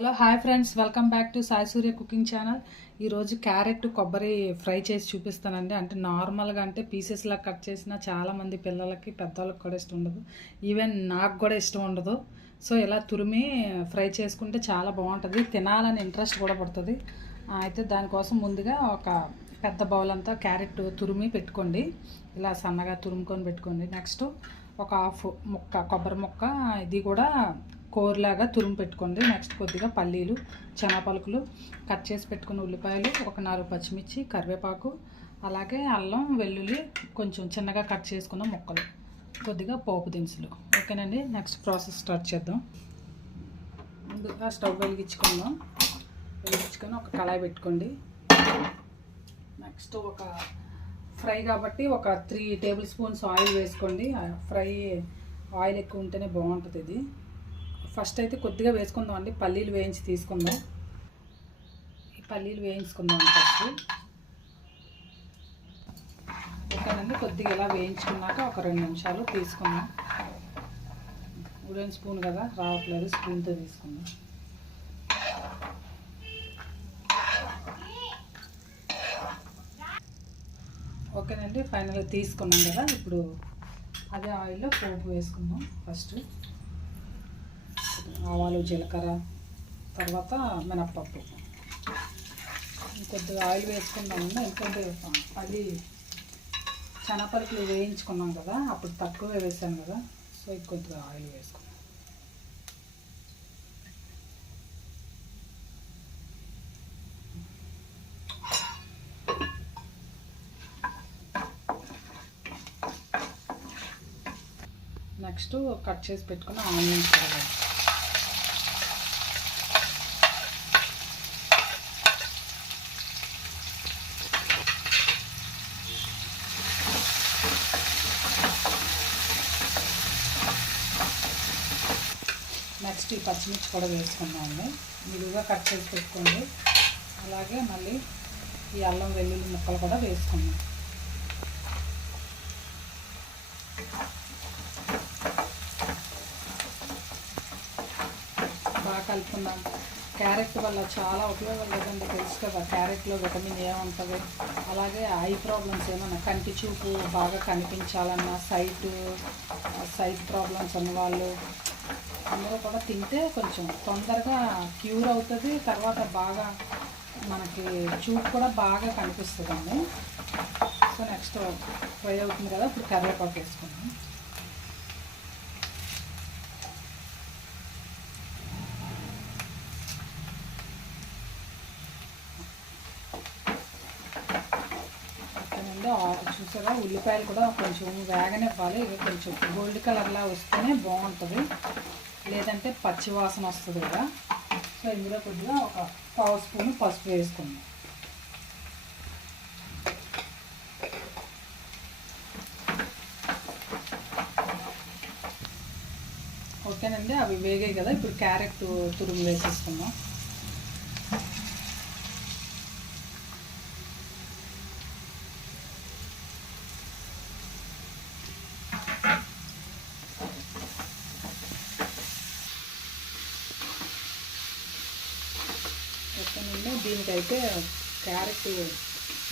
Hello hi friends, welcome back to Sai Surya cooking channel. ఈరోజు carrot కొబ్బరి fry చేసి చూపిస్తానండి. అంటే నార్మల్గా అంటే పీసెస్లా కట్ చేసిన చాలామంది పిల్లలకి పెద్దవాళ్ళకి కూడా ఇష్టం ఉండదు, ఈవెన్ నాకు కూడా ఇష్టం ఉండదు. సో ఇలా తురిమి ఫ్రై చేసుకుంటే చాలా బాగుంటుంది, తినాలని ఇంట్రెస్ట్ కూడా పడుతుంది. అయితే దానికోసం ముందుగా ఒక పెద్ద బౌల్ అంతా క్యారెట్ తురిమి పెట్టుకోండి, ఇలా సన్నగా తురుముకొని పెట్టుకోండి. నెక్స్ట్ ఒక హాఫ్ ముక్క కొబ్బరి ముక్క, ఇది కూడా కూరలాగా తురుము పెట్టుకోండి. నెక్స్ట్ కొద్దిగా పల్లీలు, శనగపలుకులు, కట్ చేసి పెట్టుకున్న ఉల్లిపాయలు, ఒక 4 పచ్చిమిర్చి, కరివేపాకు, అలాగే అల్లం వెల్లుల్లి కొంచెం చిన్నగా కట్ చేసుకున్న ముక్కలు, కొద్దిగా పోపు దినుసులు. ఓకేనండి, నెక్స్ట్ ప్రాసెస్ స్టార్ట్ చేద్దాం. ముందుగా స్టవ్ వెలిగించుకొని ఒక కళాయి పెట్టుకోండి. నెక్స్ట్ ఒక ఫ్రై కాబట్టి ఒక 3 టేబుల్ స్పూన్స్ ఆయిల్ వేసుకోండి. ఫ్రై ఆయిల్ ఎక్కువ ఉంటేనే బాగుంటుంది. ఇది ఫస్ట్ అయితే కొద్దిగా వేసుకుందాం అండి, పల్లీలు వేయించి తీసుకుందాం. ఈ పల్లీలు వేయించుకుందాం ఫస్ట్. ఓకేనండి, కొద్దిగా ఇలా వేయించుకున్నాక ఒక 2 నిమిషాలు తీసుకుందాం. ఉడన్ స్పూన్ కదా రావట్లేదు, స్పూన్తో తీసుకుందాం. ఓకేనండి, ఫైనల్గా తీసుకున్నాం కదా. ఇప్పుడు అదే ఆయిల్లో పోపు వేసుకుందాం. ఫస్ట్ ఆవాలు, జీలకర్ర, తర్వాత మినప్పప్పు. కొద్దిగా ఆయిల్ వేసుకుందామండి, ఎందుకంటే అది శనగపలుకులు వేయించుకున్నాం కదా, అప్పుడు తక్కువ వేసాను కదా. సో కొద్దిగా ఆయిల్ వేసుకున్నాం. నెక్స్ట్ కట్ చేసి పెట్టుకున్న ఆనియన్స్ కూడా. నెక్స్ట్ ఈ పచ్చిమిర్చి కూడా వేసుకున్నామండి, నిలువుగా కట్ చేసి పెట్టుకోండి. అలాగే మళ్ళీ ఈ అల్లం వెల్లుల్లి ముక్కలు కూడా వేసుకున్నాం. బాగా కలుపుకుందాం. క్యారెట్ వల్ల చాలా ఉపయోగాలు లేదండి, తెలుసు కదా. క్యారెట్లో విటమిన్ ఏ ఉంటుంది. అలాగే ఐ ప్రాబ్లమ్స్ ఏమన్నా, కంటి చూపు బాగా కనిపించాలన్నా, సైట్ ప్రాబ్లమ్స్ ఉన్నవాళ్ళు అందరూ కూడా తింటే కొంచెం తొందరగా క్యూర్ అవుతుంది. తర్వాత బాగా మనకి చూపు కూడా బాగా కనిపిస్తుందండి. సో నెక్స్ట్ ఫ్రై అవుతుంది కదా, ఇప్పుడు కరివేపాకు వేసుకుందాం. చూసారా, ఉల్లిపాయలు కూడా కొంచెం వేగనివ్వాలి. ఇవి కొంచెం గోల్డ్ కలర్లా వస్తేనే బాగుంటుంది, లేదంటే పచ్చి వాసన వస్తుంది కదా. సో ఇందులో కొద్దిగా ఒక 1/2 స్పూన్ పసుపు వేసుకుందాం. ఓకేనండి, అవి వేగాయి కదా. ఇప్పుడు క్యారెట్ తురుము వేసేసుకుందాం. ఓకేనండి, దీనికైతే క్యారెట్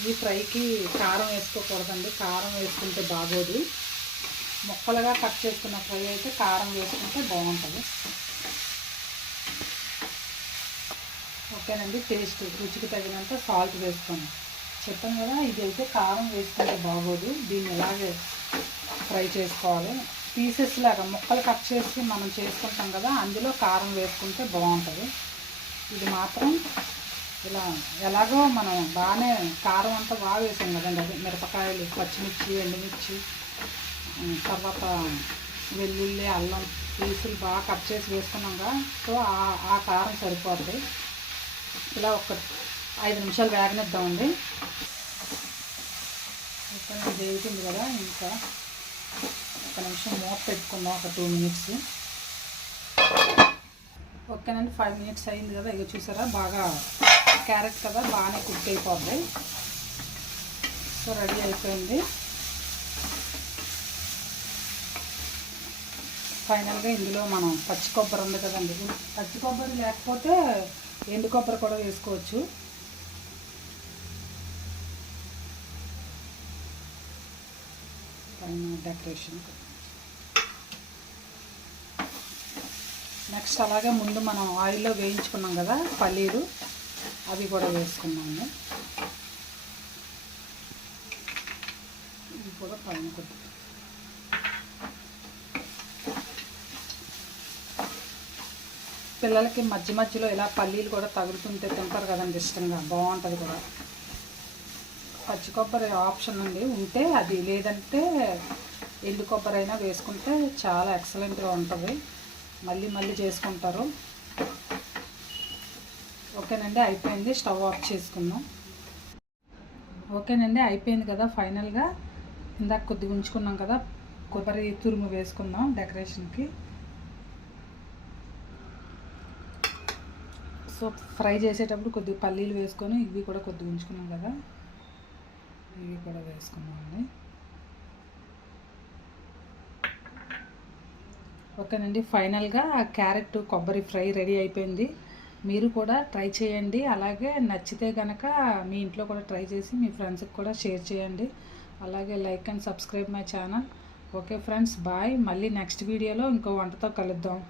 ఈ ఫ్రైకి కారం వేసుకోకూడదండి, కారం వేసుకుంటే బాగోదు. ముక్కలుగా కట్ చేసుకున్న ఫ్రై అయితే కారం వేసుకుంటే బాగుంటుంది. ఓకేనండి, టేస్ట్ రుచికి తగినంత సాల్ట్ వేసుకోండి. చెప్పాను కదా, ఇది అయితే కారం వేసుకుంటే బాగోదు. దీన్ని ఇలాగే ఫ్రై చేసుకోవాలి. పీసెస్ లాగా ముక్కలు కట్ చేసి మనం చేసుకుంటాం కదా, అందులో కారం వేసుకుంటే బాగుంటుంది. ఇది మాత్రం ఇలా ఎలాగో మనం బాగానే కారం అంతా బాగా వేసాం కదండి. అది మిరపకాయలు, పచ్చిమిర్చి, ఎండుమిర్చి, తర్వాత వెల్లుల్లి, అల్లం పీసులు బాగా కట్ చేసి వేసుకున్నాగా. సో ఆ కారం సరిపోతుంది. ఇలా ఒక 5 నిమిషాలు వేగనిద్దామండి. ఇక్కడ వేగుతుంది కదా, ఇంకా 1 నిమిషం మూత పెట్టుకుందాం, ఒక 2 మినిట్స్. ఓకేనండి, 5 మినిట్స్ అయింది కదా. ఇక చూసారా, బాగా క్యారెట్ కదా బాగానే కుక్ అయిపోద్ది. సో రెడీ అయిపోయింది. ఫైనల్గా ఇందులో మనం పచ్చి కొబ్బరి ఉంది కదండి, పచ్చి కొబ్బరి లేకపోతే ఎండు కొబ్బరి కూడా వేసుకోవచ్చు. పైన డెకరేషన్. నెక్స్ట్ అలాగే ముందు మనం ఆయిల్లో వేయించుకున్నాం కదా పల్లీలు, అవి కూడా వేసుకున్నాము. ఇవి కూడా పైన కొద్ది పిల్లలకి మధ్య మధ్యలో ఇలా పల్లీలు కూడా తగులుతుంటే తింటారు కదండి ఇష్టంగా, బాగుంటుంది కూడా. పచ్చి కొబ్బరి ఆప్షన్ ఉంది ఉంటే అది, లేదంటే ఎండు కొబ్బరి అయినా వేసుకుంటే చాలా ఎక్సలెంట్గా ఉంటుంది, మళ్ళీ మళ్ళీ చేసుకుంటారు. ఓకేనండి, అయిపోయింది. స్టవ్ ఆఫ్ చేసుకుందాం. ఓకేనండి, అయిపోయింది కదా. ఫైనల్గా ఇందాక కొద్దిగా ఉంచుకున్నాం కదా కొబ్బరి తురుము వేసుకుందాం డెకరేషన్కి. సో ఫ్రై చేసేటప్పుడు కొద్దిగా పల్లీలు వేసుకొని, ఇవి కూడా కొద్దిగా ఉంచుకున్నాం కదా, ఇవి కూడా వేసుకున్నామండి. ఓకేనండి, ఫైనల్గా క్యారెట్ కొబ్బరి ఫ్రై రెడీ అయిపోయింది. మీరు కూడా ట్రై చేయండి. అలాగే నచ్చితే కనుక మీ ఇంట్లో కూడా ట్రై చేసి మీ ఫ్రెండ్స్కి కూడా షేర్ చేయండి. అలాగే like and subscribe my channel. Okay friends, bye. మళ్ళీ నెక్స్ట్ వీడియోలో ఇంకో వంటతో కలుద్దాం.